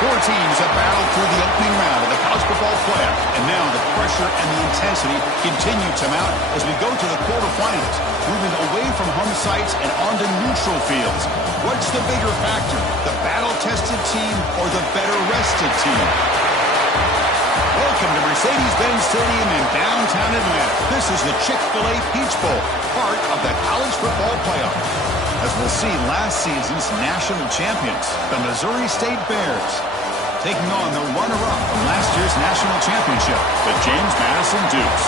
Four teams have battled through the opening round of the college football playoff, and now the pressure and the intensity continue to mount as we go to the quarterfinals, moving away from home sites and onto neutral fields. What's the bigger factor, the battle-tested team or the better-rested team? Welcome to Mercedes-Benz Stadium in downtown Atlanta. This is the Chick-fil-A Peach Bowl, part of the college football playoff. As we'll see, last season's national champions, the Missouri State Bears, taking on the runner-up from last year's national championship, the James Madison Dukes.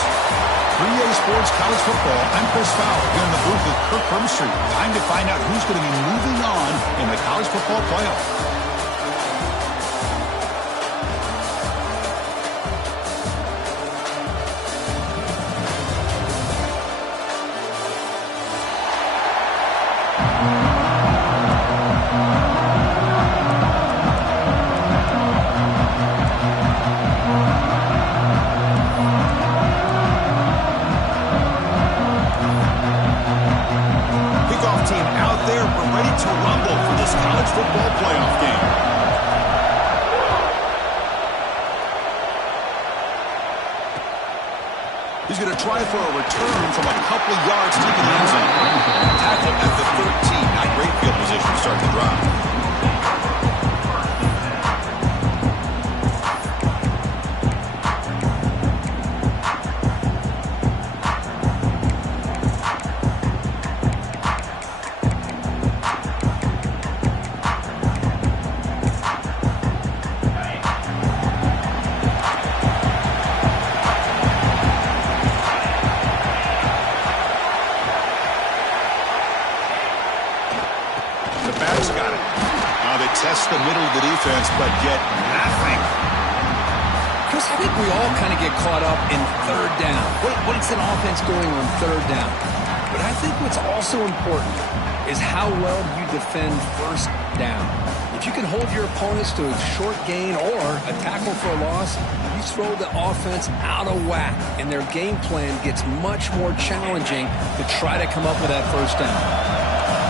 3A Sports College Football, I'm Chris Fowler, here in the booth with Kirk Herbstreit. Time to find out who's going to be moving on in the college football playoff. He's going to try for a return from a couple yards deep in the end zone. Tackle at the 13. Not great field position to start the drive. Test the middle of the defense, but get nothing. Chris, I think we all kind of get caught up in third down. What's an offense doing on third down? But I think what's also important is how well you defend first down. If you can hold your opponents to a short gain or a tackle for a loss, you throw the offense out of whack, and their game plan gets much more challenging to try to come up with that first down.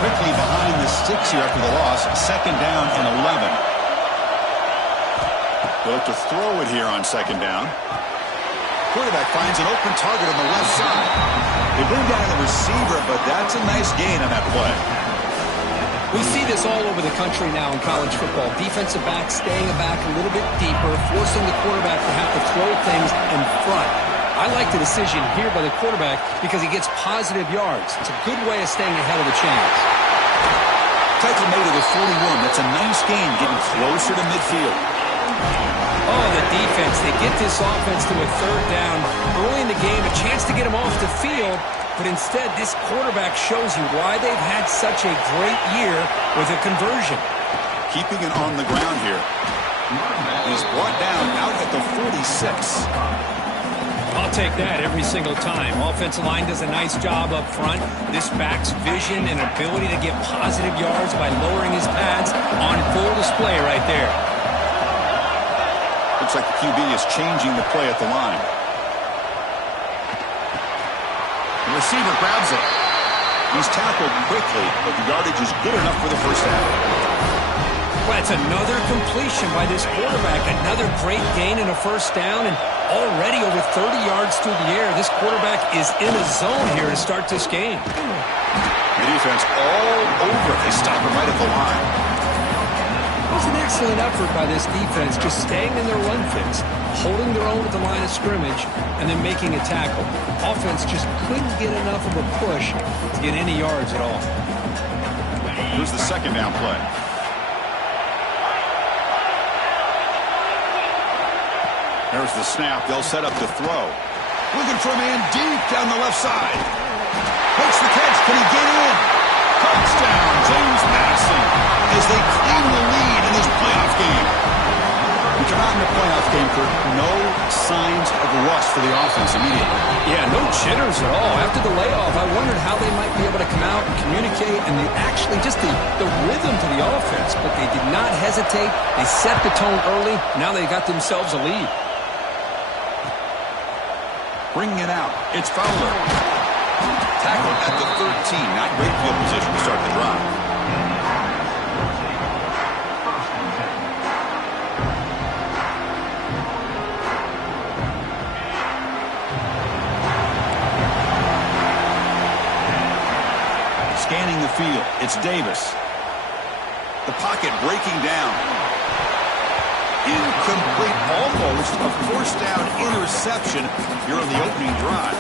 Quickly behind the sticks here after the loss. Second down and 11. They'll look to throw it here on second down. Quarterback finds an open target on the left side. They bring down the receiver, but that's a nice gain on that play. We see this all over the country now in college football. Defensive backs staying back a little bit deeper, forcing the quarterback to have to throw things in front. I like the decision here by the quarterback because he gets positive yards. It's a good way of staying ahead of the chains. Tackle made at the 41. That's a nice gain, getting closer to midfield. Oh, the defense. They get this offense to a third down early in the game, a chance to get them off the field. But instead, this quarterback shows you why they've had such a great year with a conversion. Keeping it on the ground here. He's brought down out at the 46. I'll take that every single time. Offensive line does a nice job up front. This back's vision and ability to get positive yards by lowering his pads on full display right there. Looks like the QB is changing the play at the line. The receiver grabs it. He's tackled quickly, but the yardage is good enough for the first half. Well, that's another completion by this quarterback. Another great gain in a first down, and already over 30 yards through the air. This quarterback is in a zone here to start this game. The defense all over. They stop him right at the line. It was an excellent effort by this defense, just staying in their run fits, holding their own at the line of scrimmage, and then making a tackle. Offense just couldn't get enough of a push to get any yards at all. Here's the second down play. There's the snap. They'll set up the throw. Looking for a man deep down the left side. Makes the catch. Can he get in? Touchdown, James Madison, as they claim the lead in this playoff game. We come out in the playoff game for no signs of rust for the offense immediately. Yeah, no jitters at all. After the layoff, I wondered how they might be able to come out and communicate, and they actually just the rhythm to the offense, but they did not hesitate. They set the tone early. Now they got themselves a lead. Bringing it out. It's Fowler. Tackled at the 13. Not great field position to start the drive. It's Davis. The pocket breaking down. Incomplete, almost a first down interception here on the opening drive.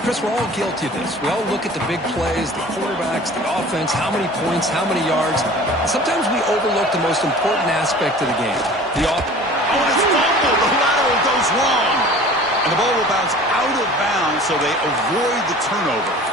Chris, we're all guilty of this. We all look at the big plays, the quarterbacks, the offense, how many points, how many yards. And sometimes we overlook the most important aspect of the game. And it's fumbled. The lateral goes wrong. And the ball will bounce out of bounds, so they avoid the turnover.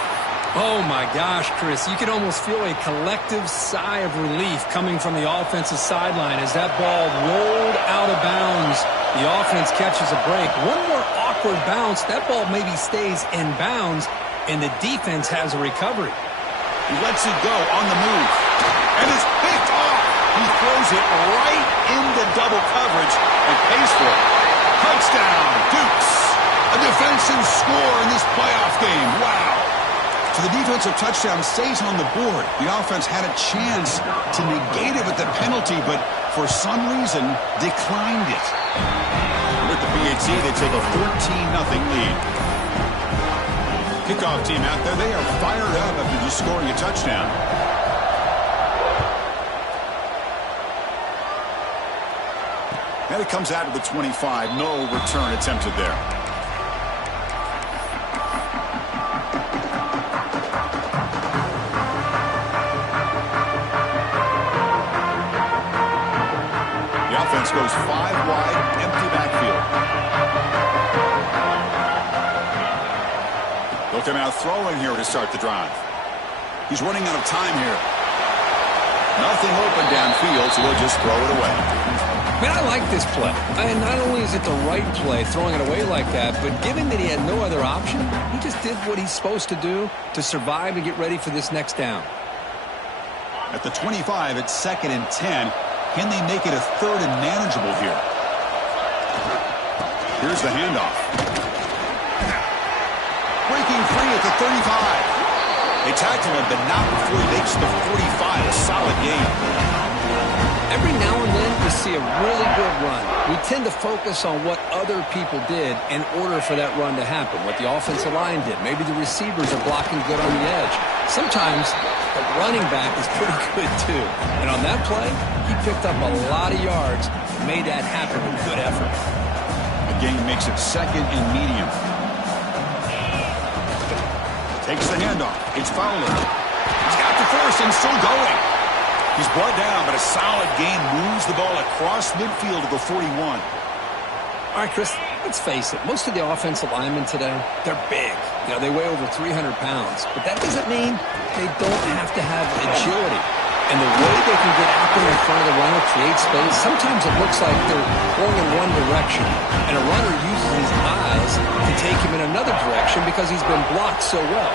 Oh, my gosh, Chris. You can almost feel a collective sigh of relief coming from the offensive sideline as that ball rolled out of bounds. The offense catches a break. One more awkward bounce. That ball maybe stays in bounds, and the defense has a recovery. He lets it go on the move. And it's picked off. He throws it right into double coverage and pays for it. Touchdown, Dukes. A defensive score in this playoff game. Wow. So the defensive touchdown stays on the board. The offense had a chance to negate it with the penalty, but for some reason declined it. With the PHC, they take a 14-0 lead. Kickoff team out there, they are fired up after just scoring a touchdown. And it comes out of the 25. No return attempted there. Goes 5 wide, empty backfield. Looking out throwing here to start the drive. He's running out of time here. Nothing open downfield, so he'll just throw it away. Man, I like this play. And not only is it the right play, throwing it away like that, but given that he had no other option, he just did what he's supposed to do to survive and get ready for this next down. At the 25, it's 2nd and 10. Can they make it a 3rd and manageable here? Here's the handoff. Breaking free at the 35. They tackle him, but not before he makes the 45. A solid gain. Every now and then we see a really good run. We tend to focus on what other people did in order for that run to happen, what the offensive line did. Maybe the receivers are blocking good on the edge. Sometimes the running back is pretty good too. And on that play, he picked up a lot of yards and made that happen with good effort. The game makes it 2nd and medium. Takes the handoff. It's Fowler. He's got the force and still going. He's brought down, but a solid gain moves the ball across midfield to the 41. All right, Chris, let's face it. Most of the offensive linemen today, they're big. You know, they weigh over 300 pounds. But that doesn't mean they don't have to have agility. And the way they can get out there in front of the runner, create space, sometimes it looks like they're going in one direction. And a runner uses his eyes to take him in another direction because he's been blocked so well.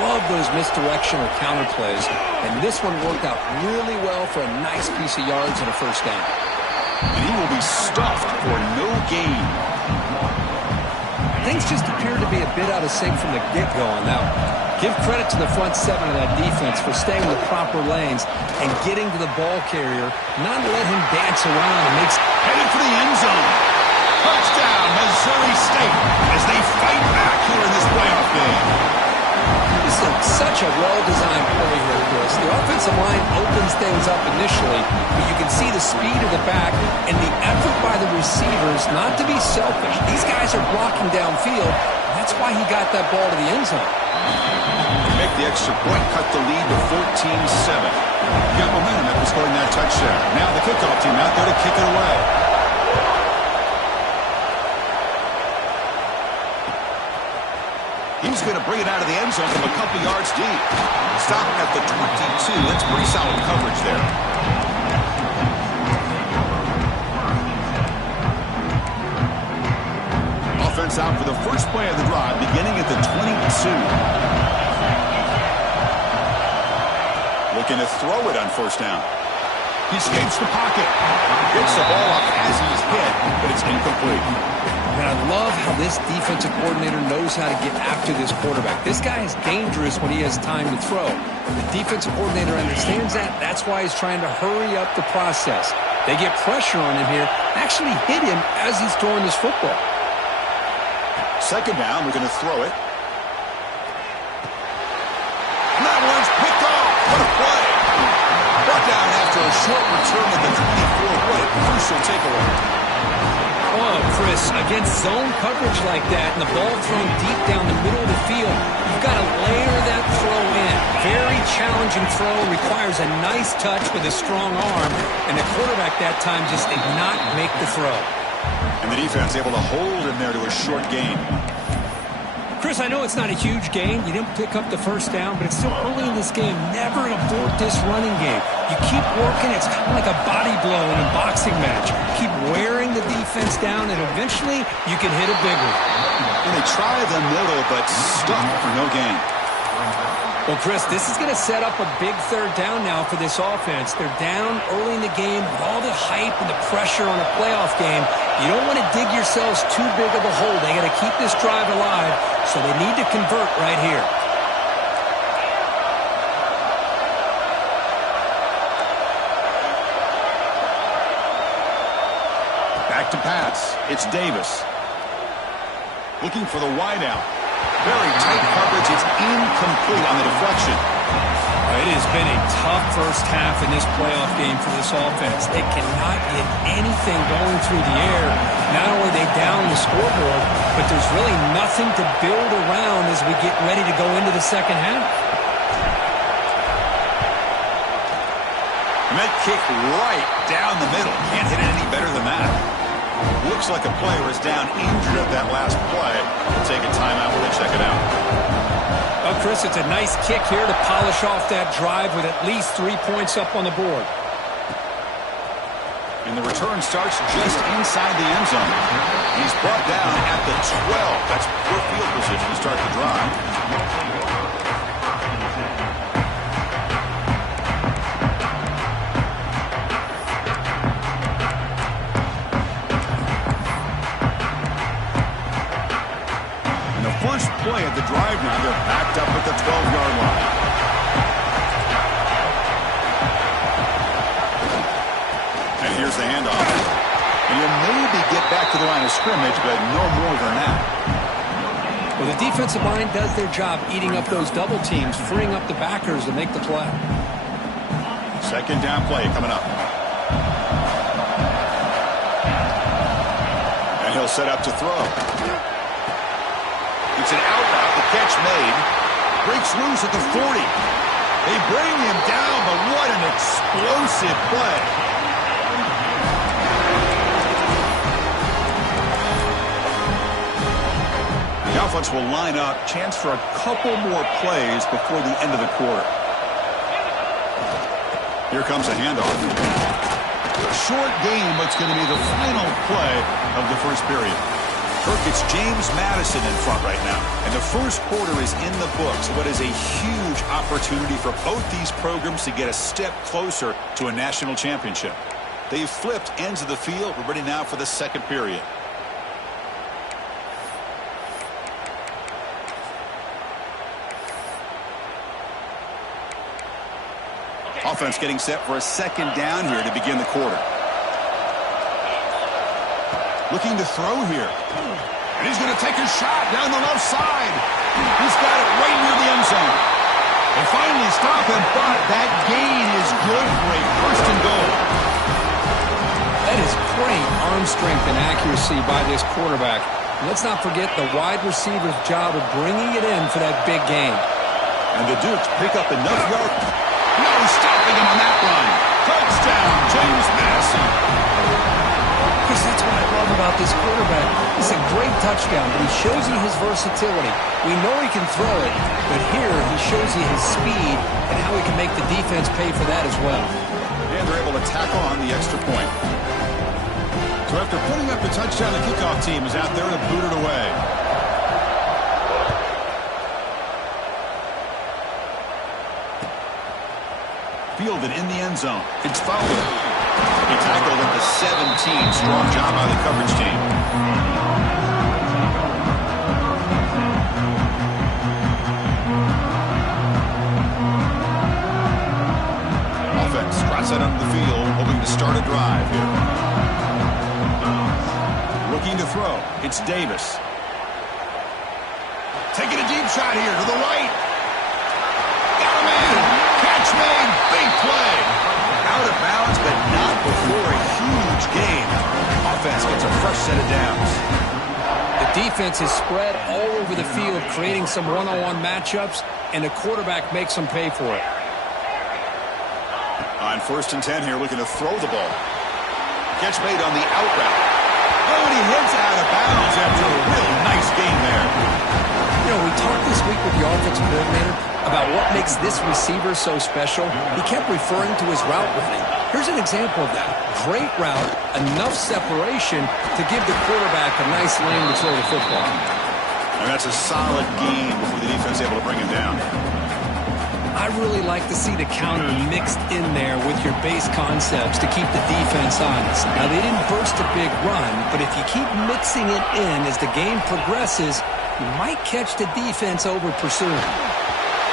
Love those misdirection or counter plays. And this one worked out really well for a nice piece of yards and a first down. And he will be stuffed for no gain. Things just appear to be a bit out of sync from the get-go on that one. Give credit to the front 7 of that defense for staying in the proper lanes and getting to the ball carrier, not let him dance around and makes headed for the end zone. Touchdown, Missouri State, as they fight back here in this playoff game. This is such a well-designed play here, Chris. The offensive line opens things up initially, but you can see the speed of the back and the effort by the receivers not to be selfish. These guys are blocking downfield, and that's why he got that ball to the end zone. Make the extra point, cut the lead to 14-7. Got momentum after scoring that touchdown. Now the kickoff team out there to kick it away. He's going to bring it out of the end zone from a couple yards deep. Stopping at the 22. That's pretty solid coverage there. Offense out for the first play of the drive, beginning at the 22. Looking to throw it on first down. He escapes the pocket. Gets the ball up as he's hit, but it's incomplete. And I love how this defensive coordinator knows how to get after this quarterback. This guy is dangerous when he has time to throw. The defensive coordinator understands that. That's why he's trying to hurry up the process. They get pressure on him here, actually hit him as he's throwing this football. Second down, we're going to throw it. And that one's picked off. What a short return at the 24. What a crucial takeaway. Oh, Chris, against zone coverage like that and the ball thrown deep down the middle of the field, you've got to layer that throw in. Very challenging throw, requires a nice touch with a strong arm, and the quarterback that time just did not make the throw. And the defense able to hold him there to a short gain. Chris, I know it's not a huge gain. You didn't pick up the first down, but it's still early in this game. Never abort this running game. You keep working. It's kind of like a body blow in a boxing match. Keep wearing the defense down, and eventually you can hit a big one. And they try the middle, but stuck for no gain. Well, Chris, this is going to set up a big third down now for this offense. They're down early in the game with all the hype and the pressure on a playoff game. You don't want to dig yourselves too big of a hole. They got to keep this drive alive, so they need to convert right here. Back to pass. It's Davis. Looking for the wideout. Very tight coverage. It's incomplete on the deflection. It has been a tough first half in this playoff game for this offense. They cannot get anything going through the air. Not only are they down the scoreboard, but there's really nothing to build around as we get ready to go into the second half. And that kick right down the middle. Can't hit it any better than that. Looks like a player is down injured at that last play. We'll take a timeout while they check it out. Well, Chris, it's a nice kick here to polish off that drive with at least 3 points up on the board. And the return starts just inside the end zone. He's brought down at the 12. That's poor field position to start the drive. First play of the drive now, they're backed up at the 12-yard line. And here's the handoff. And you'll maybe get back to the line of scrimmage, but no more than that. Well, the defensive line does their job eating up those double teams, freeing up the backers to make the play. Second down play coming up. And he'll set up to throw. It's an out route, the catch made. Breaks loose at the 40. They bring him down, but what an explosive play. The offense will line up. Chance for a couple more plays before the end of the quarter. Here comes a handoff. A short game, but it's going to be the final play of the first period. Kirk, it's James Madison in front right now. And the first quarter is in the books. What is a huge opportunity for both these programs to get a step closer to a national championship. They've flipped ends of the field. We're ready now for the second period. Offense getting set for a second down here to begin the quarter. Looking to throw here. And he's going to take a shot down the left side. He's got it right near the end zone. They finally stop him, but that gain is good for a first and goal. That is great arm strength and accuracy by this quarterback. Let's not forget the wide receiver's job of bringing it in for that big gain. And the Dukes pick up enough yards. No stopping him on that run. Touchdown, James Madison. Chris, that's what I love about this quarterback. It's a great touchdown, but he shows you his versatility. We know he can throw it, but here he shows you his speed and how he can make the defense pay for that as well. And they're able to tackle on the extra point. So after putting up the touchdown, the kickoff team is out there to boot it away. Fielded in the end zone. It's Fowler. He tackled at the 17. Strong job by the coverage team. Offense trots out onto the field, hoping to start a drive here. Looking to throw. It's Davis. Taking a deep shot here to the right. Got him in. Catch made. Big play. Out of bounds. offense gets a fresh set of downs. The defense is spread all over the field, creating some one-on-one matchups, and the quarterback makes them pay for it. On 1st and 10 here, looking to throw the ball. Catch made on the out route. Oh, and he hits out of bounds after a real nice game there. You know, we talked this week with the offensive coordinator about what makes this receiver so special. He kept referring to his route running. Here's an example of that. Great route, enough separation to give the quarterback a nice lane to throw the football. And that's a solid gain before the defense able to bring him down. I really like to see the counter mixed in there with your base concepts to keep the defense honest. Now, they didn't burst a big run, but if you keep mixing it in as the game progresses, you might catch the defense over pursuing.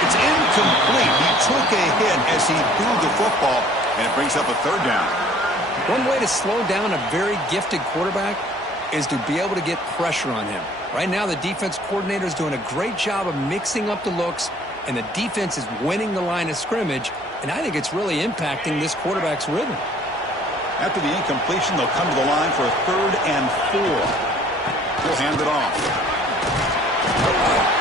It's incomplete. He took a hit as he threw the football, and it brings up a 3rd down. One way to slow down a very gifted quarterback is to be able to get pressure on him. Right now, the defense coordinator is doing a great job of mixing up the looks, and the defense is winning the line of scrimmage, and I think it's really impacting this quarterback's rhythm. After the incompletion, they'll come to the line for a 3rd and 4. He'll hand it off.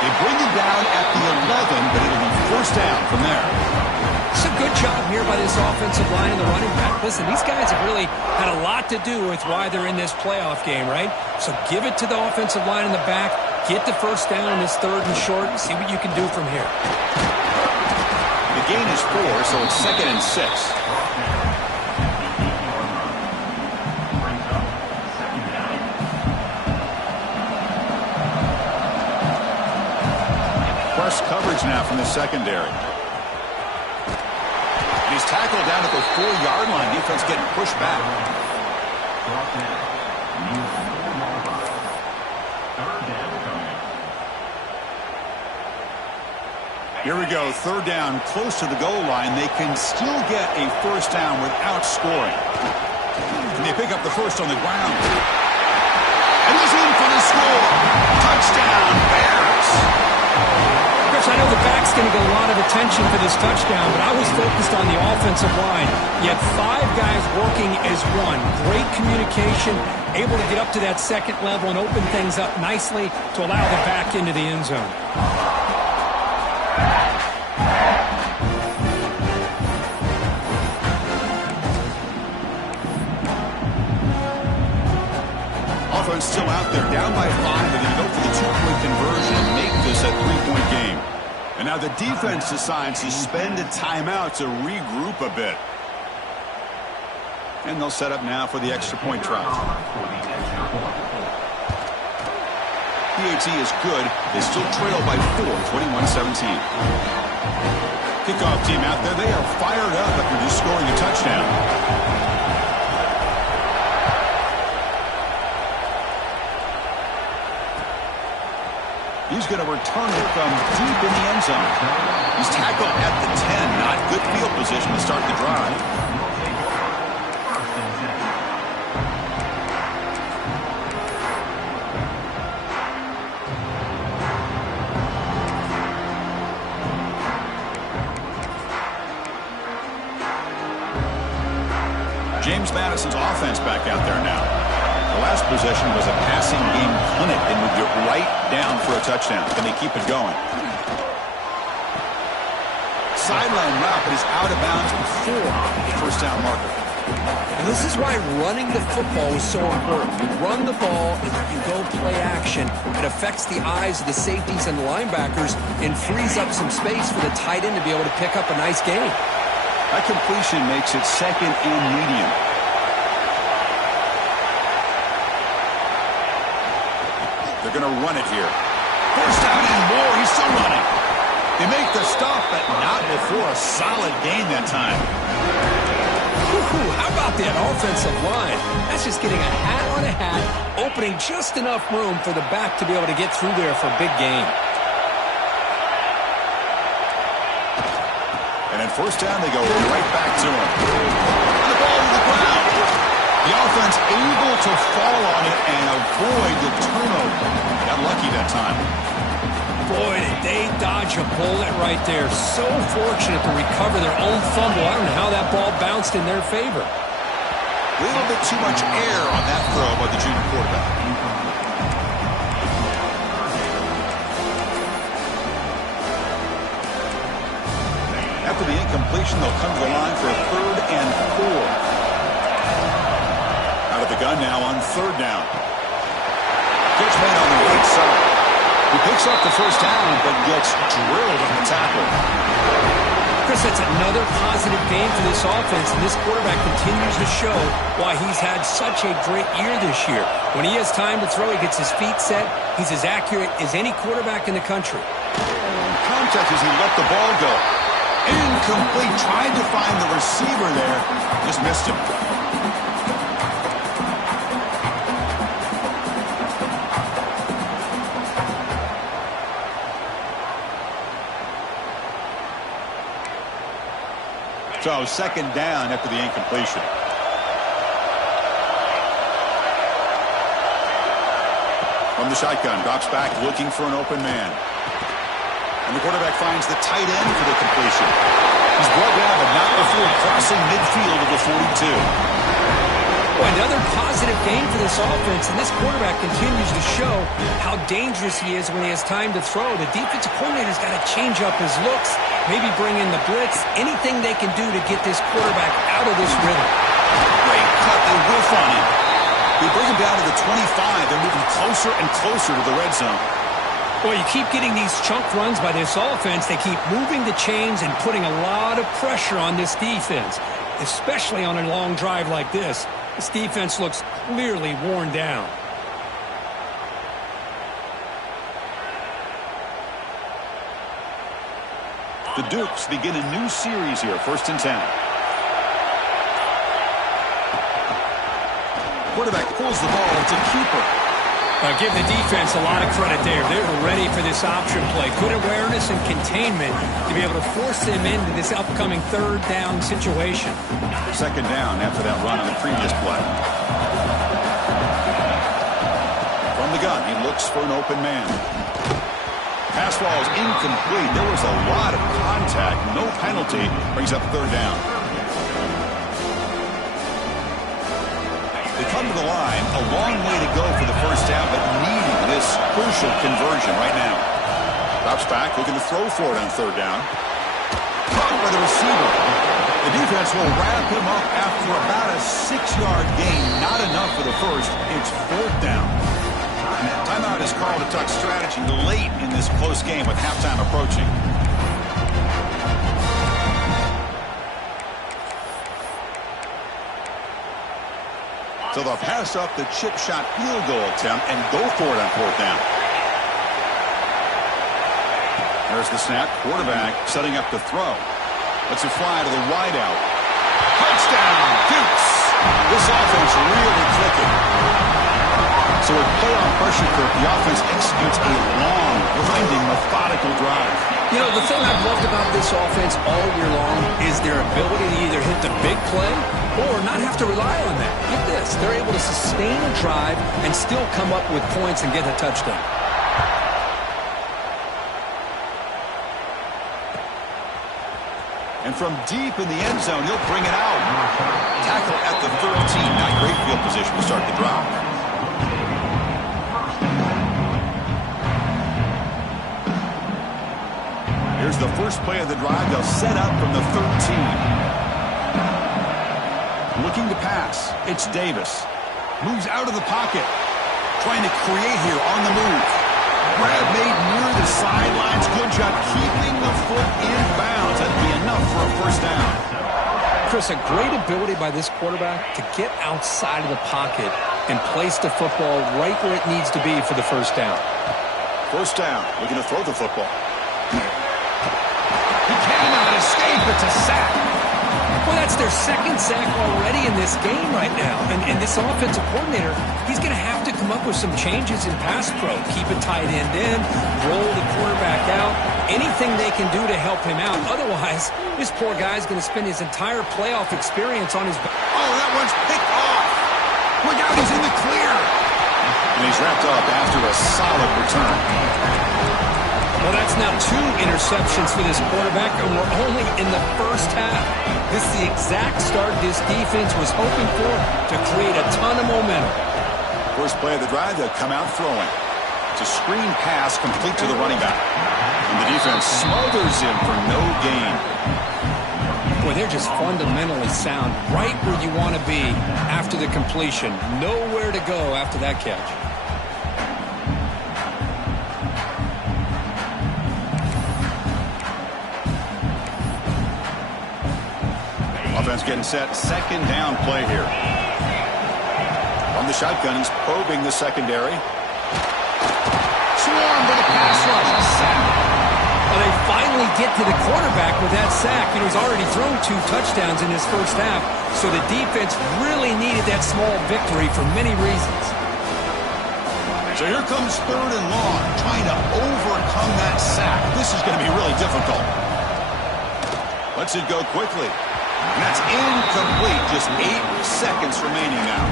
They bring it down at the 11, but it'll be 1st down from there. It's a good job here by this offensive line and the running back. Listen, these guys have really had a lot to do with why they're in this playoff game, right? So give it to the offensive line in the back. Get the 1st down in this 3rd and short and see what you can do from here. The gain is 4, so it's 2nd and 6. Press coverage now from the secondary. And he's tackled down at the 4-yard line. Defense getting pushed back. Here we go, 3rd down, close to the goal line. They can still get a 1st down without scoring. And they pick up the 1st on the ground. And he's in for the score. Touchdown, Bears. Chris, I know the back's going to get a lot of attention for this touchdown, but I was focused on the offensive line. You had 5 guys working as one. Great communication, able to get up to that 2nd level and open things up nicely to allow the back into the end zone. Offense still out there, down by 5. They're going to go for the 2-point conversion and make this a 3-point game. And now the defense decides to spend a timeout to regroup a bit. And they'll set up now for the extra point try. PAT is good. They still trail by 4, 21-17. Kickoff team out there. They are fired up after just scoring a touchdown. He's going to return it from deep in the end zone. He's tackled at the 10. Not good field position to start the drive. James Madison's offense back out there now. The last possession was a passing game clinic. They moved it right down for a touchdown. Can they keep it going? Sideline route, but he's out of bounds before the 1st down marker. And this is why running the football is so important. You run the ball and you go play action. It affects the eyes of the safeties and the linebackers and frees up some space for the tight end to be able to pick up a nice gain. That completion makes it 2nd and medium. They're going to run it here. 1st down and more. He's still running. They make the stop, but not before a solid gain that time. How about that offensive line? That's just getting a hat on a hat, opening just enough room for the back to be able to get through there for a big gain. And at 1st down, they go right back to him. And the ball to the ground. The offense able to fall on it and avoid the turnover. Got lucky that time. Boy, did they dodge a bullet right there. So fortunate to recover their own fumble. I don't know how that ball bounced in their favor. A little bit too much air on that throw by the junior quarterback. After the incompletion, they'll come to the line for a 3rd and 4. Out of the gun now on 3rd down. Gets made on the right side. He picks up the first down, but gets drilled on the tackle. Chris, that's another positive game for this offense, and this quarterback continues to show why he's had such a great year this year. When he has time to throw, he gets his feet set. He's as accurate as any quarterback in the country. Contact as he let the ball go. Incomplete. Tried to find the receiver there. Just missed him. So 2nd down after the incompletion. From the shotgun, drops back looking for an open man. And the quarterback finds the tight end for the completion. He's brought down, but not before crossing midfield of the 42. Well, another positive game for this offense, and this quarterback continues to show how dangerous he is when he has time to throw. The defensive coordinator's got to change up his looks, maybe bring in the blitz, anything they can do to get this quarterback out of this rhythm. Great cut, they whiff on him. They bring him down to the 25. They're moving closer and closer to the red zone. Well, you keep getting these chunk runs by this offense. They keep moving the chains and putting a lot of pressure on this defense, especially on a long drive like this. This defense looks clearly worn down. The Dukes begin a new series here, 1st and 10. Quarterback pulls the ball. It's a keeper. Give the defense a lot of credit there. They're ready for this option play. Good awareness and containment to be able to force them into this upcoming 3rd down situation. 2nd down after that run on the previous play. From the gun, he looks for an open man. Pass ball is incomplete. There was a lot of contact. No penalty. Brings up 3rd down. They come to the line. A long way to go for the first down, but needing this crucial conversion right now. Drops back, looking to throw for it on 3rd down. Caught by the receiver. The defense will wrap him up after about a 6-yard gain. Not enough for the first. It's 4th down. And that timeout is called to talk strategy late in this close game with halftime approaching. So they'll pass up the chip shot field goal attempt and go for it on 4th down. There's the snap. Quarterback setting up the throw. Lets it fly to the wideout. Touchdown, Dukes. This offense really clicking. So with playoff pressure curve, the offense executes a long, grinding, methodical drive. You know, the thing I've loved about this offense all year long is their ability to either hit the big play or not have to rely on that. Look at this. They're able to sustain a drive and still come up with points and get a touchdown. And from deep in the end zone, he'll bring it out. Tackle at the 13. Not great field position to start the drive. Here's the first play of the drive. They'll set up from the 13. Looking to pass. It's Davis. Moves out of the pocket. Trying to create here on the move. Grab made near the sidelines. Good job keeping the foot in bounds. That'd be enough for a first down. Chris, a great ability by this quarterback to get outside of the pocket and place the football right where it needs to be for the first down. First down. Looking to throw the football. He cannot escape. It's a sack. Well, that's their 2nd sack already in this game right now. And this offensive coordinator, he's going to have to come up with some changes in pass pro. Keep a tight end in, roll the quarterback out, anything they can do to help him out. Otherwise, this poor guy's going to spend his entire playoff experience on his back. Oh, that one's picked off. Look out, he's in the clear. And he's wrapped up after a solid return. Well, that's now 2 interceptions for this quarterback, and we're only in the first half. This is the exact start this defense was hoping for to create a ton of momentum. First play of the drive, they'll come out throwing. It's a screen pass complete to the running back. And the defense smothers him for no gain. Boy, they're just fundamentally sound, right where you want to be after the completion. Nowhere to go after that catch. Offense getting set. Second down play here. From the shotgun, he's probing the secondary. Swarm for the pass rush. A sack. Well, they finally get to the quarterback with that sack. He's already thrown 2 touchdowns in his first half, so the defense really needed that small victory for many reasons. So here comes 3rd and long, trying to overcome that sack. This is going to be really difficult. Lets it go quickly. And that's incomplete. Just 8 seconds remaining now.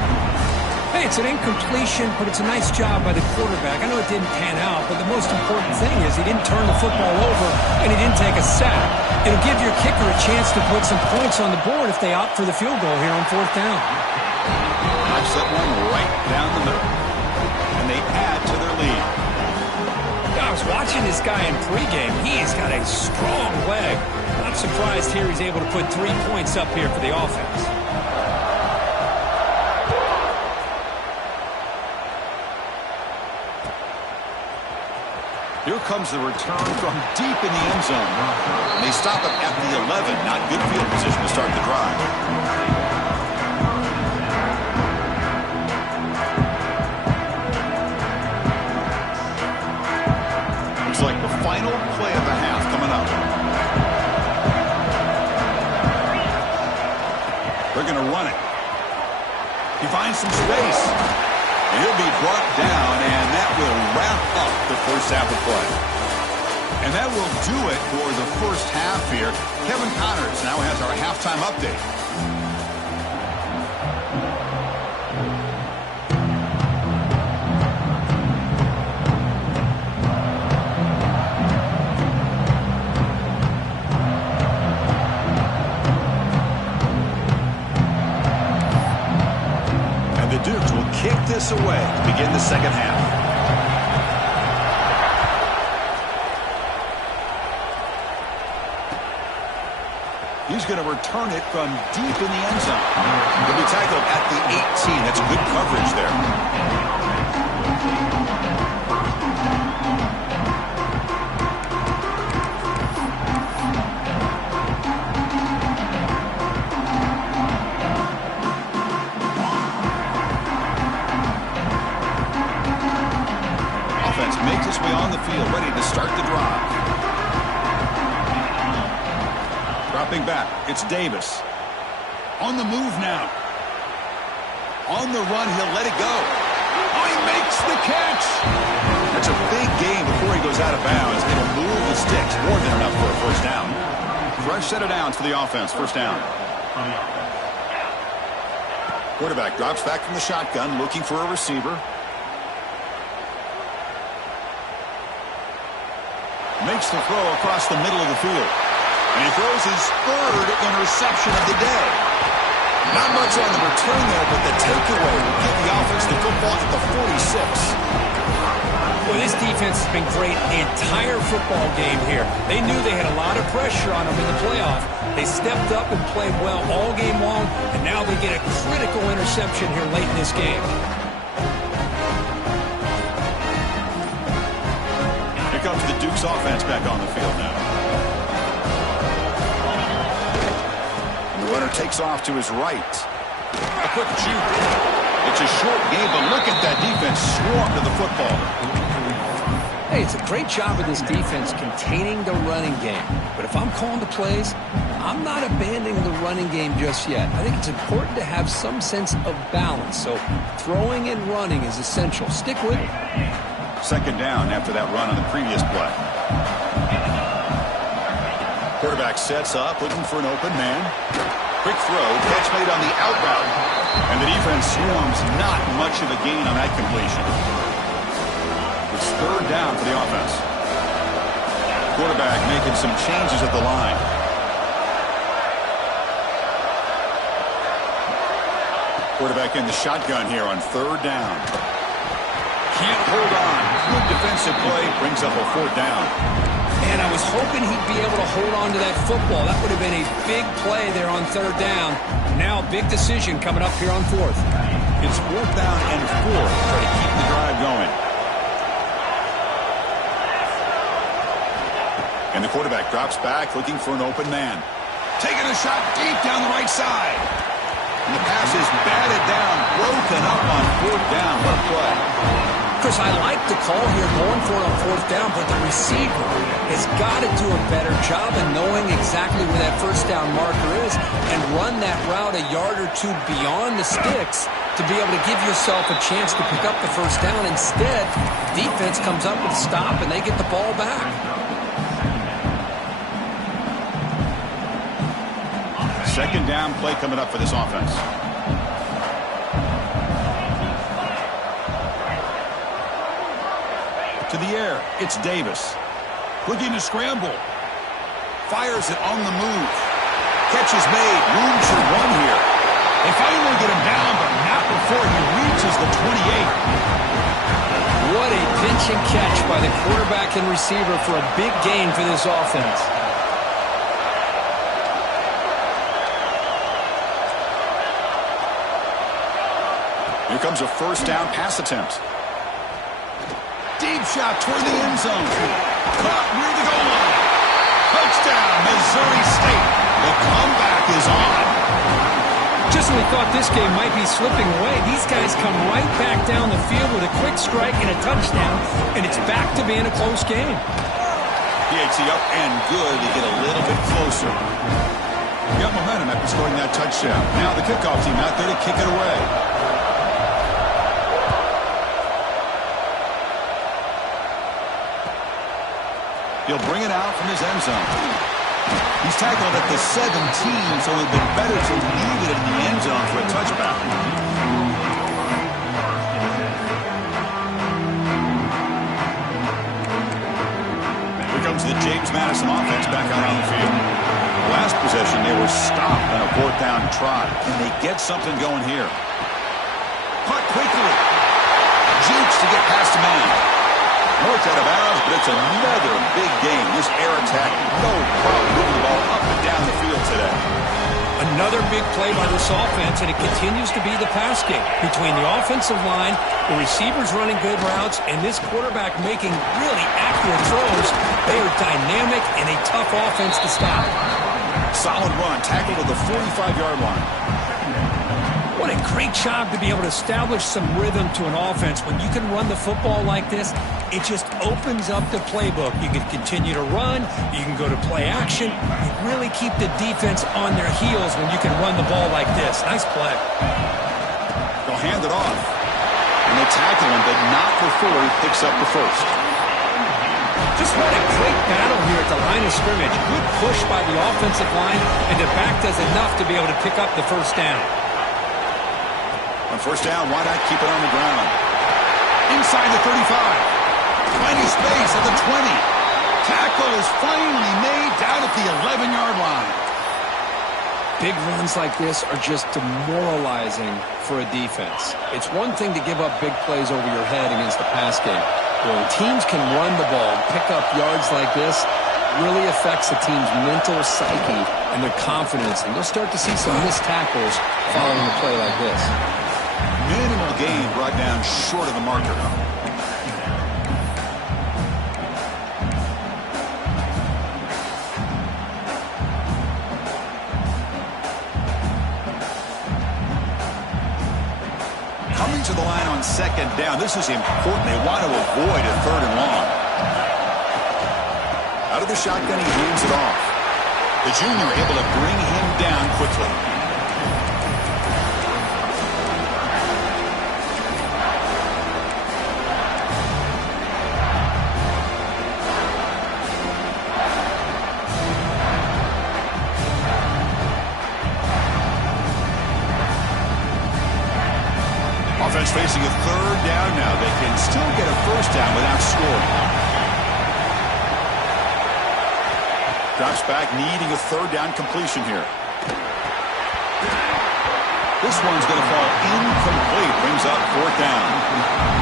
Hey, it's an incompletion, but it's a nice job by the quarterback. I know it didn't pan out, but the most important thing is he didn't turn the football over and he didn't take a sack. It'll give your kicker a chance to put some points on the board if they opt for the field goal here on 4th down. Knocks that one right down the middle. And they add to their lead. I was watching this guy in pregame. He's got a strong leg. I'm surprised here he's able to put 3 points up here for the offense. Here comes the return from deep in the end zone. And they stop it at the 11. Not good field position to start the drive. Looks like the final play of the half coming up. They're going to run it. He finds some space. And he'll be brought down, and that will wrap up the first half of play. And that will do it for the first half here. Kevin Connors now has our halftime update. Dukes will kick this away to begin the second half. He's going to return it from deep in the end zone. He'll be tackled at the 18. That's good coverage there. Makes his way on the field, ready to start the drive. Dropping back, it's Davis. On the move now. On the run, he'll let it go. Oh, he makes the catch! That's a big gain before he goes out of bounds. It'll move the sticks, more than enough for a first down. Fresh set of downs for the offense, first down. Quarterback drops back from the shotgun, looking for a receiver. Makes the throw across the middle of the field. And he throws his 3rd interception of the day. Not much on the return there, but the takeaway will give the offense the football at the 46. Well, this defense has been great the entire football game here. They knew they had a lot of pressure on them in the playoff. They stepped up and played well all game long, and now they get a critical interception here late in this game. Comes the Dukes offense back on the field now. The runner takes off to his right. A quick juke. It's a short game, but look at that defense swarm to the football. Hey, it's a great job of this defense containing the running game. But if I'm calling the plays, I'm not abandoning the running game just yet. I think it's important to have some sense of balance. So throwing and running is essential. Stick with it. Second down after that run on the previous play. Quarterback sets up, looking for an open man. Quick throw, catch made on the out route. And the defense swarms, not much of a gain on that completion. It's 3rd down for the offense. Quarterback making some changes at the line. Quarterback in the shotgun here on third down. Can't hold on. Good defensive play. Brings up a fourth down. And I was hoping he'd be able to hold on to that football. That would have been a big play there on third down. Now a big decision coming up here on fourth. It's fourth down and 4. Try to keep the drive going. And the quarterback drops back looking for an open man. Taking a shot deep down the right side. And the pass is batted down, broken up on fourth down. What a play. Chris, I like the call here going for it on fourth down, but the receiver has got to do a better job of knowing exactly where that first down marker is and run that route a yard or two beyond the sticks to be able to give yourself a chance to pick up the first down. Instead, defense comes up with a stop and they get the ball back. Second down play coming up for this offense. To the air, it's Davis. Looking to scramble. Fires it on the move. Catch is made. Room to run here. They finally get him down, but not before he reaches the 28. What a pinch and catch by the quarterback and receiver for a big gain for this offense. Here comes a first down pass attempt. Deep shot toward the end zone. Caught near the goal line. Touchdown, Missouri State. The comeback is on. Just when we thought this game might be slipping away, these guys come right back down the field with a quick strike and a touchdown, and it's back to being a close game. PAT up and good to get a little bit closer. Got momentum after scoring that touchdown. Now the kickoff team out there to kick it away. He'll bring it out from his end zone. He's tackled at the 17, so it would have been better to leave it in the end zone for a touchback. Here comes the James Madison offense back out on the field. Last possession, they were stopped on a fourth down try, and they get something going here. Caught quickly. Jukes to get past the man. North out of bounds, but it's another big game. This air attack, no problem moving the ball up and down the field today. Another big play by this offense, and it continues to be the pass game. Between the offensive line, the receivers running good routes, and this quarterback making really accurate throws, they are dynamic and a tough offense to stop. Solid run, tackled at the 45-yard line. What a great job to be able to establish some rhythm to an offense. When you can run the football like this, it just opens up the playbook. You can continue to run. You can go to play action. You really keep the defense on their heels when you can run the ball like this. Nice play. They'll hand it off. And they tackle him, but not before he picks up the first. Just what a great battle here at the line of scrimmage. Good push by the offensive line, and the back does enough to be able to pick up the first down. On first down, why not keep it on the ground? Inside the 35. Finding space at the 20. Tackle is finally made down at the 11-yard line. Big runs like this are just demoralizing for a defense. It's one thing to give up big plays over your head against the pass game. When teams can run the ball and pick up yards like this, it really affects the team's mental psyche and their confidence. And you'll start to see some missed tackles following a play like this. Minimal gain brought down short of the marker. Coming to the line on second down. This is important. They want to avoid a third and long. Out of the shotgun, he hands it off. The junior able to bring him down quickly. Offense facing a third down now. They can still get a first down without scoring. Drops back, needing a third down completion here. This one's going to fall incomplete. Brings up fourth down.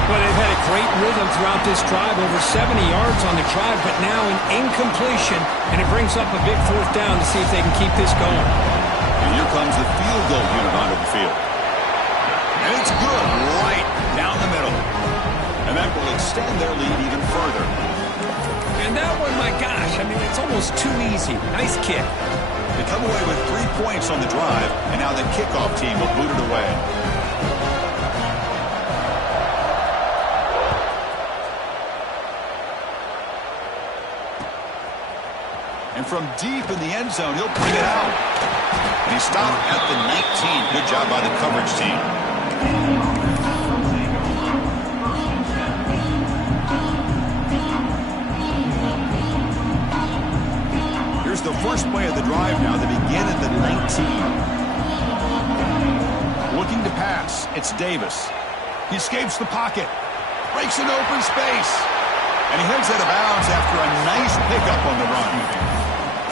Well, they've had a great rhythm throughout this drive, over 70 yards on the drive, but now an incompletion, and it brings up a big fourth down to see if they can keep this going. And here comes the field goal unit onto the field. And it's good, right down the middle. And that will extend their lead even further. And that one, my gosh, I mean, it's almost too easy. Nice kick. They come away with 3 points on the drive, and now the kickoff team will boot it away. And from deep in the end zone, he'll bring it out. And he stopped at the 19. Good job by the coverage team. Here's the first play of the drive now. They begin at the 19. Looking to pass. It's Davis. He escapes the pocket. Breaks an open space. And he heads out of bounds after a nice pickup on the run.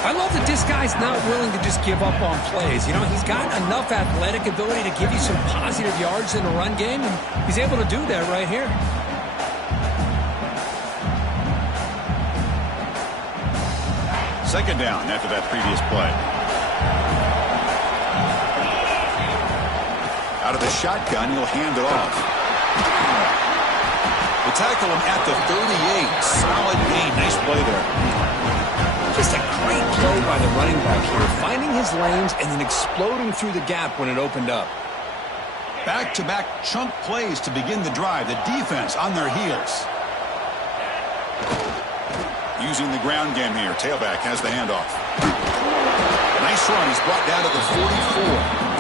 I love that this guy's not willing to just give up on plays. You know, he's got enough athletic ability to give you some positive yards in the run game, and he's able to do that right here. Second down after that previous play. Out of the shotgun, he'll hand it off. They tackle him at the 38. Solid gain. Nice play there. Just a great play by the running back here, finding his lanes and then exploding through the gap when it opened up. Back-to-back chunk plays to begin the drive. The defense on their heels. Using the ground game here. Tailback has the handoff. Nice run. He's brought down to the 44.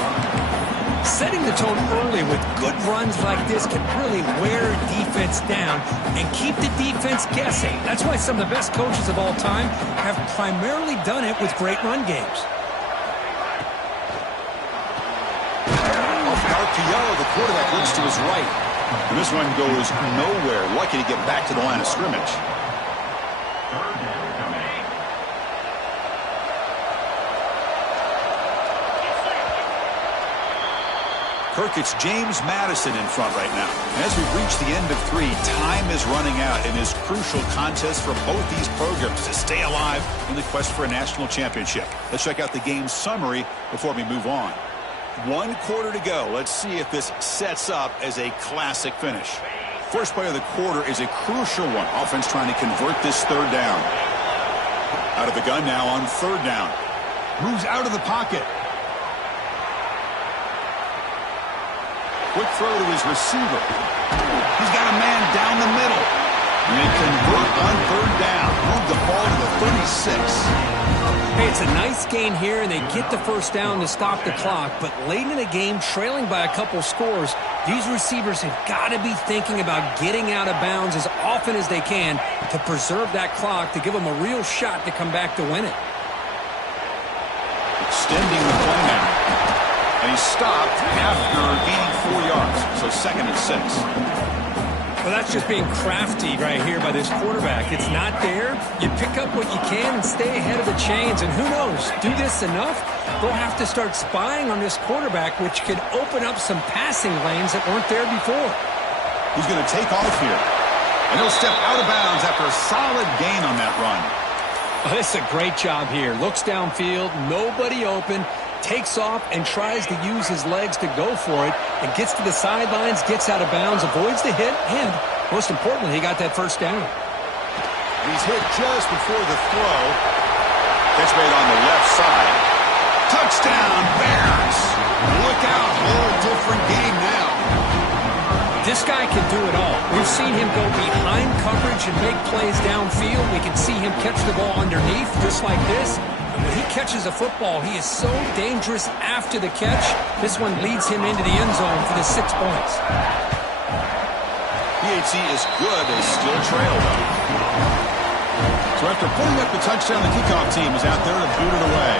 Setting the tone early with good runs like this can really wear a defense down and keep the defense guessing. That's why some of the best coaches of all time have primarily done it with great run games. Off the RPO, the quarterback looks to his right. And this one goes nowhere. Lucky to get back to the line of scrimmage. Kirk, it's James Madison in front right now. And as we've reached the end of 3, time is running out in this crucial contest for both these programs to stay alive in the quest for a national championship. Let's check out the game summary before we move on. 1 quarter to go. Let's see if this sets up as a classic finish. First play of the quarter is a crucial one. Offense trying to convert this third down. Out of the gun now on third down. Moves out of the pocket. Quick throw to his receiver. He's got a man down the middle. And they convert on third down. Move the ball to the 36. Hey, it's a nice gain here, and they get the first down to stop the clock. But late in the game, trailing by a couple scores, these receivers have got to be thinking about getting out of bounds as often as they can to preserve that clock, to give them a real shot to come back to win it. Extending the play now. And he's stopped after gaining 4 yards. So 2nd and 6. Well, that's just being crafty right here by this quarterback. It's not there. You pick up what you can and stay ahead of the chains. And who knows, do this enough, they'll have to start spying on this quarterback, which could open up some passing lanes that weren't there before. He's going to take off here. And he'll step out of bounds after a solid gain on that run. Oh, this is a great job here. Looks downfield, nobody open, takes off and tries to use his legs to go for it, and gets to the sidelines, gets out of bounds, avoids the hit, and most importantly, he got that first down. He's hit just before the throw. Catch made on the left side. Touchdown, Bears! Look out, whole different game now. This guy can do it all. We've seen him go behind coverage and make plays downfield. We can see him catch the ball underneath, just like this. And when he catches a football, he is so dangerous after the catch. This one leads him into the end zone for the 6 points. PHC is good. They still trail, though. So after putting up the touchdown, the kickoff team is out there to boot it away.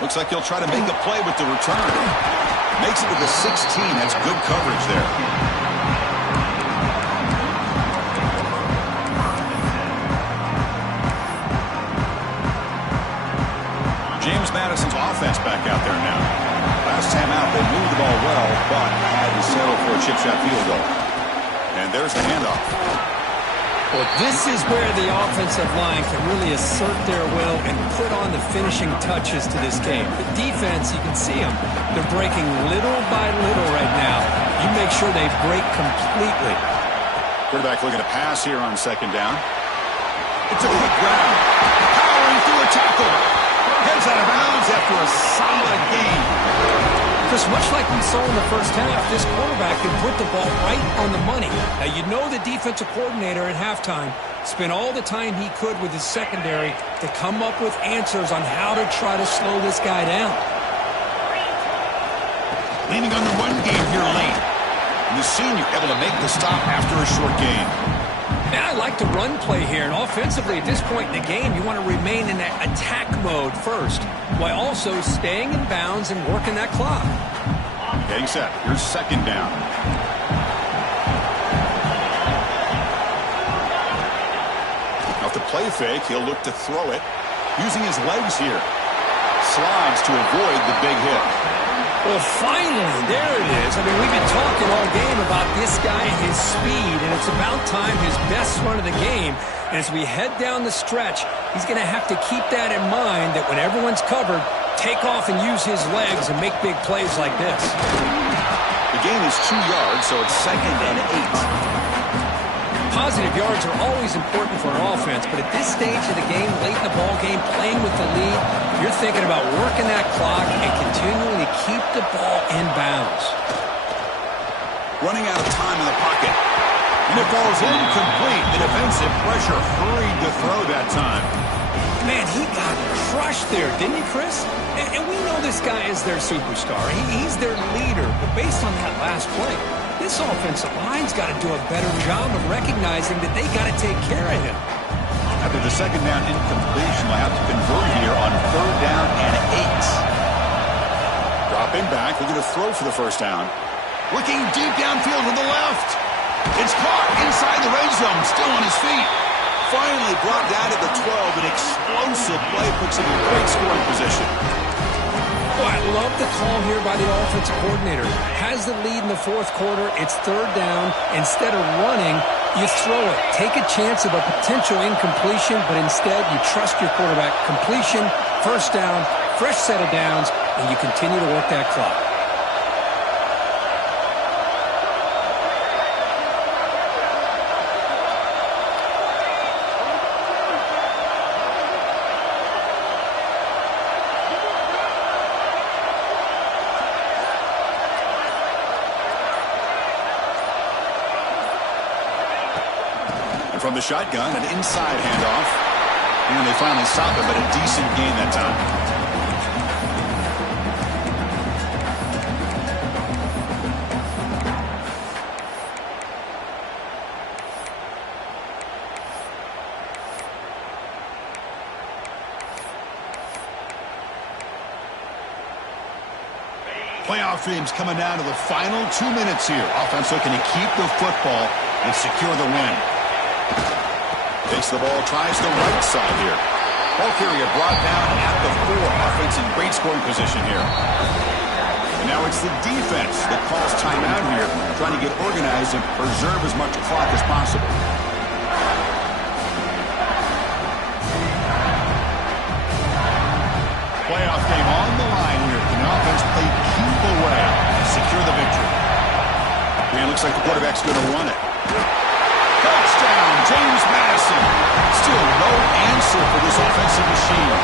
Looks like he'll try to make a play with the return. Makes it to the 16. That's good coverage there. James Madison's offense back out there now. Last time out, they moved the ball well, but had to settle for a chip shot field goal. And there's the handoff. Well, this is where the offensive line can really assert their will and put on the finishing touches to this game. The defense, you can see them. They're breaking little by little right now. You make sure they break completely. Quarterback looking to pass here on second down. It's a quick round. Powering through a tackle. Heads out of bounds after a solid game. Chris, much like we saw in the first half, this quarterback can put the ball right on the money. Now, you know the defensive coordinator at halftime spent all the time he could with his secondary to come up with answers on how to try to slow this guy down. Leaning on the run game here late. And the senior able to make the stop after a short gain. Now, I like the run play here, and offensively at this point in the game, you want to remain in that attack mode first, while also staying in bounds and working that clock. Getting set. Here's second down. Off the play fake, he'll look to throw it. Using his legs here. Slides to avoid the big hit. Well, finally, there it is. I mean, we've been talking all game about this guy and his speed, and it's about time his best run of the game. And as we head down the stretch, he's going to have to keep that in mind, that when everyone's covered, take off and use his legs and make big plays like this. The gain is 2 yards, so it's 2nd and 8. Positive yards are always important for an offense, but at this stage of the game, late in the ball game, playing with the lead, you're thinking about working that clock and continuing to keep the ball in bounds. Running out of time in the pocket. And it falls incomplete. The defensive pressure hurried to throw that time. Man, he got crushed there, didn't he, Chris? And we know this guy is their superstar. He's their leader. But based on that last play, this offensive line's got to do a better job of recognizing that they got to take care of him. After the second down incompletion, they'll have to convert here on 3rd down and 8. Dropping back, looking to throw for the first down. Looking deep downfield to the left. It's caught inside the red zone, still on his feet. Finally brought down at the 12. An explosive play puts him in great scoring position. Oh, I love the call here by the offensive coordinator. Has the lead in the 4th quarter. It's 3rd down. Instead of running, you throw it. Take a chance of a potential incompletion, but instead you trust your quarterback. Completion, 1st down, fresh set of downs, and you continue to work that clock. From the shotgun, an inside handoff. And they finally stop him, but a decent gain that time. Playoff dreams coming down to the final 2 minutes here. Offense looking to keep the football and secure the win. Takes the ball, tries the right side here. Ball carrier brought down at the 4. Offense in great scoring position here. And now it's the defense that calls timeout here, trying to get organized and preserve as much clock as possible. Playoff game on the line here. Can the offense play keep away and secure the victory? And it looks like the quarterback's going to run it. Touchdown, James Madison. Still no answer for this offensive machine.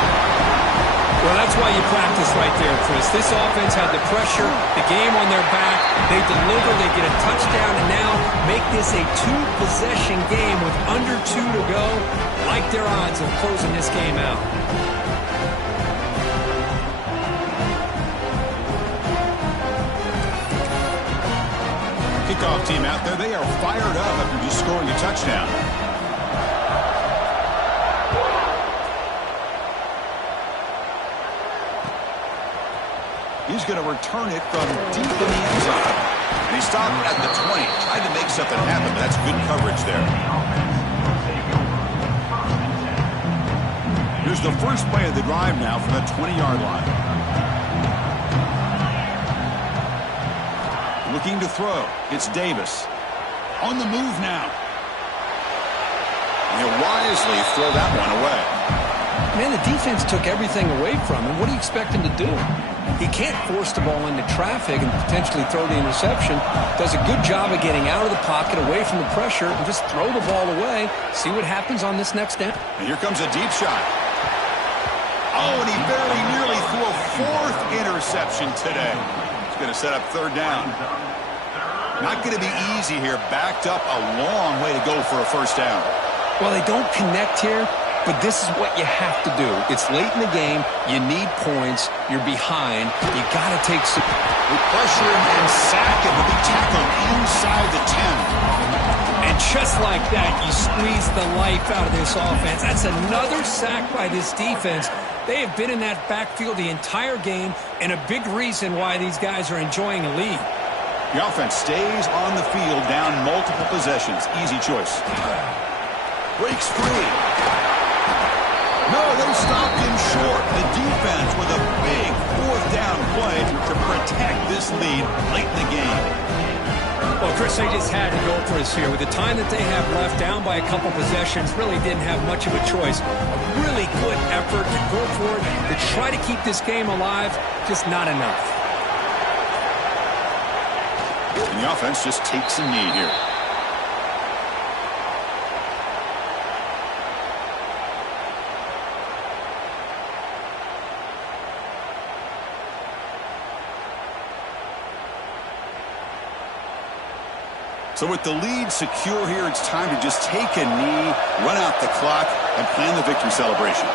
Well, that's why you practice right there, Chris. This offense had the pressure, the game on their back. They deliver, they get a touchdown, and now make this a 2-possession game with under 2 to go. Like their odds of closing this game out. Kickoff team out there, they are fired up after just scoring a touchdown. He's going to return it from deep in the end zone. And he stopped at the 20. Tried to make something happen, but that's good coverage there. Here's the first play of the drive now from the 20-yard line. Looking to throw. It's Davis. On the move now. And he'll wisely throw that one away. Man, the defense took everything away from him. What do you expect him to do? He can't force the ball into traffic and potentially throw the interception. Does a good job of getting out of the pocket, away from the pressure, and just throw the ball away. See what happens on this next down. And here comes a deep shot. Oh, and he very nearly threw a fourth interception today. He's going to set up third down. Not going to be easy here. Backed up a long way to go for a first down. Well, they don't connect here, but this is what you have to do. It's late in the game. You need points. You're behind. You got to take some. We pressure him and sack him. He'll be tackled inside the 10. And just like that, you squeeze the life out of this offense. That's another sack by this defense. They have been in that backfield the entire game, and a big reason why these guys are enjoying a lead. The offense stays on the field down multiple possessions. Easy choice. Breaks free. No, they stopped him short. The defense with a big fourth down play to protect this lead late in the game. Well, Chris, they just had to go for us here. With the time that they have left, down by a couple possessions, really didn't have much of a choice. A really good effort to go for it, to try to keep this game alive, just not enough. And the offense just takes a knee here. So with the lead secure here, it's time to just take a knee, run out the clock, and plan the victory celebration.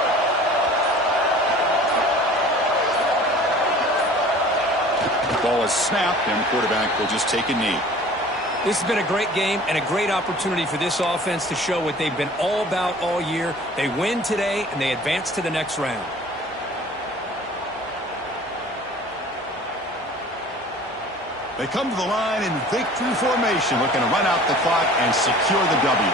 The ball is snapped, and the quarterback will just take a knee. This has been a great game and a great opportunity for this offense to show what they've been all about all year. They win today, and they advance to the next round. They come to the line in victory formation, looking to run out the clock and secure the W.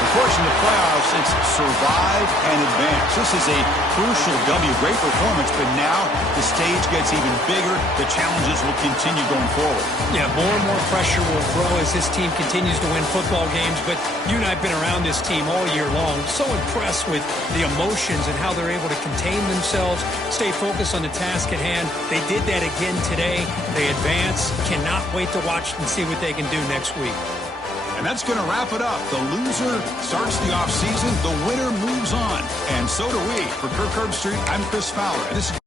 Of course, in the playoffs, it's survive and advance. This is a crucial W. Great performance, but now the stage gets even bigger. The challenges will continue going forward. Yeah, more and more pressure will grow as this team continues to win football games, but you and I have been around this team all year long. So impressed with the emotions and how they're able to contain themselves, stay focused on the task at hand. They did that again today. They advance. Cannot wait to watch and see what they can do next week. And that's going to wrap it up. The loser starts the offseason. The winner moves on. And so do we. For Kirk Herbstreit, I'm Chris Fowler. And this is